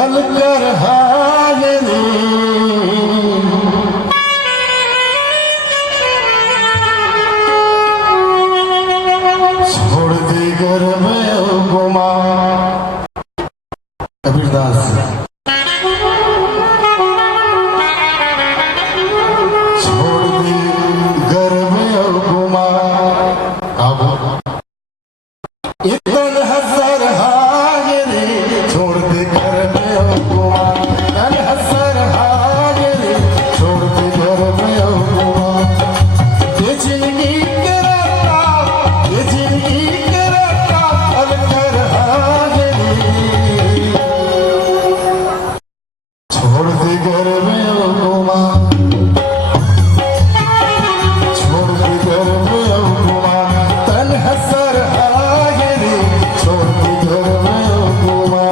अलकर हाजरी छोड़ दी घर में गुमा कबीरदास छोड़ दी घर में गुमा अब इतन हसर हाजरी छोड़ दे घर में गुमा इतन हसर हाजरी छोड़ दे घर में गुमा ये जिंदगी के रास्ता ये जिंदगी के रास्ता अलकर हाजरी छोड़ दे घर में गुमा छोड़ दे घर में गुमा तन हसर हाजरी छोड़ दे घर में गुमा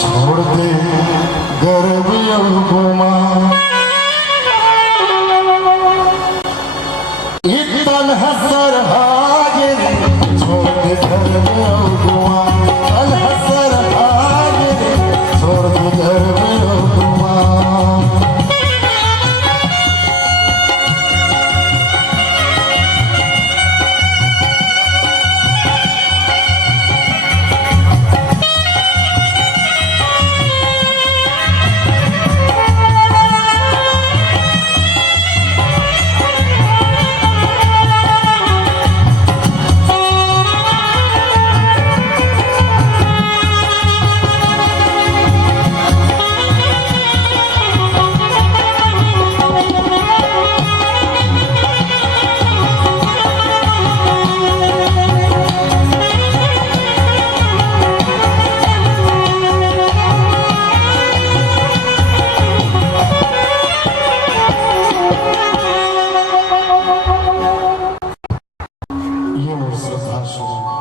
छोड़ दे गर्भ गुमा इतन हसर हाजरी छोड़ दे गर्भ गुमा इतन हसर हाजरी छोड़ दे गर्भ गुमा ये मेरी श्रद्धा शुरू